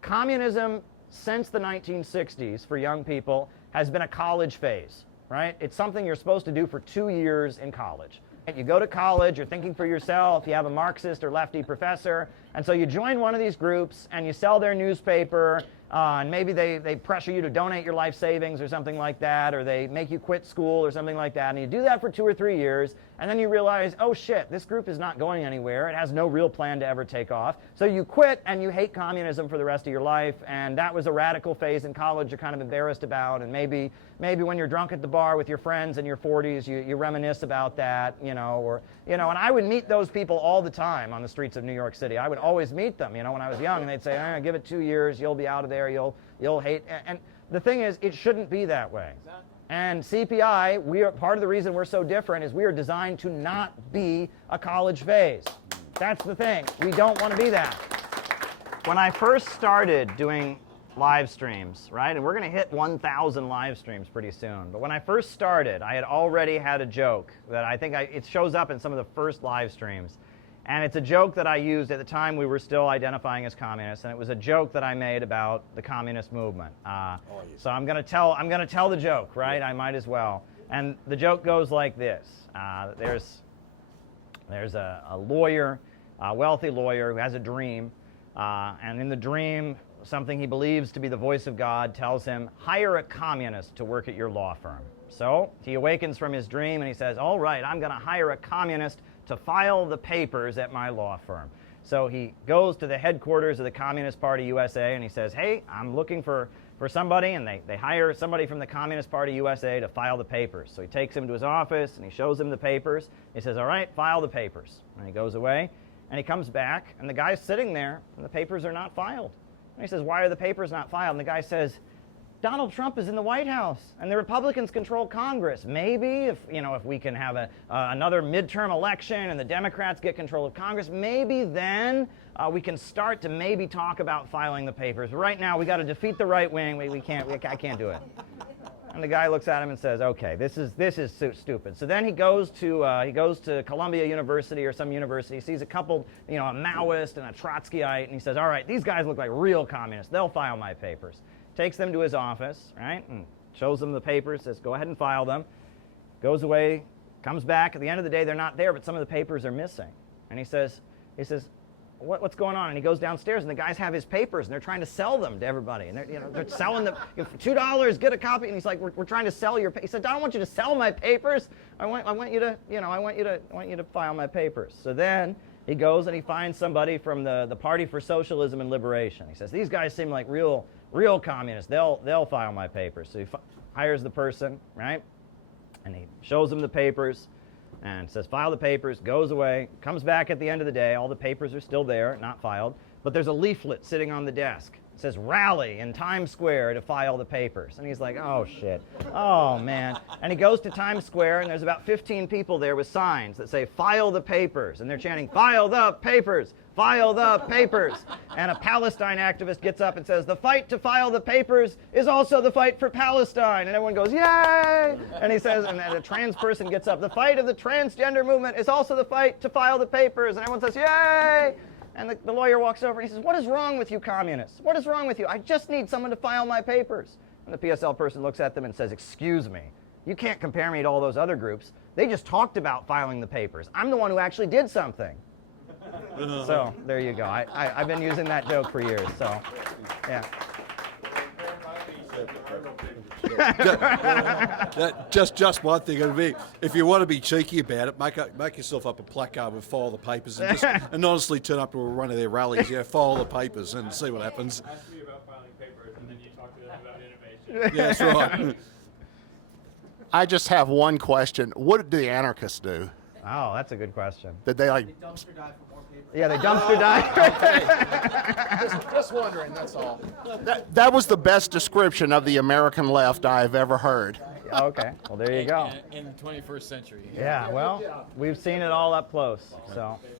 communism since the 1960s for young people has been a college phase, right? It's something you're supposed to do for 2 years in college. You go to college, you're thinking for yourself, you have a Marxist or lefty professor, and so you join one of these groups and you sell their newspaper, and maybe they pressure you to donate your life savings or something like that, or they make you quit school or something like that, and you do that for 2 or 3 years, and then you realize, oh shit, this group is not going anywhere, it has no real plan to ever take off, so you quit and you hate communism for the rest of your life, and that was a radical phase in college you're kind of embarrassed about, and maybe when you're drunk at the bar with your friends in your 40s, you reminisce about that, and I would meet those people all the time on the streets of New York City. I would always meet them, when I was young, and they'd say, give it 2 years, you'll be out of there, you'll hate, and the thing is, it shouldn't be that way. And CPI, part of the reason we're so different is we are designed to not be a college phase. That's the thing. We don't want to be that. When I first started doing live streams, right, and we're going to hit 1,000 live streams pretty soon, but when I first started, I had already had a joke that I think it shows up in some of the first live streams. And it's a joke that I used at the time we were still identifying as communists, and it was a joke that I made about the communist movement. So I'm going to tell the joke, right? I might as well. And the joke goes like this: there's a lawyer, a wealthy lawyer who has a dream, and in the dream, something he believes to be the voice of God tells him, hire a communist to work at your law firm. So he awakens from his dream and he says, all right, I'm going to hire a communist to file the papers at my law firm. So he goes to the headquarters of the Communist Party USA and he says, hey, I'm looking for somebody, and they hire somebody from the Communist Party USA to file the papers. So he takes him to his office and he shows him the papers. He says, all right, file the papers. And he goes away and he comes back and the guy's sitting there and the papers are not filed. And he says, why are the papers not filed? And the guy says, Donald Trump is in the White House, and the Republicans control Congress. Maybe if we can have another midterm election and the Democrats get control of Congress, maybe then we can start to maybe talk about filing the papers. But right now, we got to defeat the right wing. I can't do it. And the guy looks at him and says, okay, this is stupid. So then he goes to Columbia University or some university, sees a couple, a Maoist and a Trotskyite, and he says, all right, these guys look like real communists. They'll file my papers. Takes them to his office, right, and shows them the papers, says, go ahead and file them, goes away, comes back. At the end of the day, they're not there, but some of the papers are missing. And he says, what's going on? And he goes downstairs, and the guys have his papers, and they're trying to sell them to everybody. And they're selling them for $2, get a copy. And he's like, we're trying to sell your. He said, I don't want you to sell my papers. I want you to file my papers. So then he goes and he finds somebody from the Party for Socialism and Liberation. He says, these guys seem like real communists. They'll file my papers. So he hires the person, right? And he shows them the papers and says, file the papers, goes away, comes back at the end of the day. All the papers are still there, not filed. But there's a leaflet sitting on the desk. It says, rally in Times Square to file the papers. And he's like, oh, shit. Oh, man. And he goes to Times Square, and there's about 15 people there with signs that say, file the papers. And they're chanting, file the papers. File the papers. And a Palestine activist gets up and says, the fight to file the papers is also the fight for Palestine. And everyone goes, yay! And he says, and a trans person gets up, the fight of the transgender movement is also the fight to file the papers. And everyone says, yay! And the lawyer walks over and he says, what is wrong with you communists? What is wrong with you? I just need someone to file my papers. And the PSL person looks at them and says, excuse me, you can't compare me to all those other groups. They just talked about filing the papers. I'm the one who actually did something. So there you go. I've been using that joke for years. So, yeah. Just one thing. It'll be, if you want to be cheeky about it, make yourself up a placard with file the papers, and honestly turn up to one of their rallies. File the papers and see what happens. Ask me about filing papers, and then you talk to them about innovation. Yeah, that's right. I just have one question. What did the anarchists do? Oh, that's a good question. Did they They dumpster dive for more paper. Yeah, they dumpster dive. Just wondering, that's all. That was the best description of the American left I've ever heard. Okay, well, there you go. In the 21st century. Yeah, well, we've seen it all up close, so.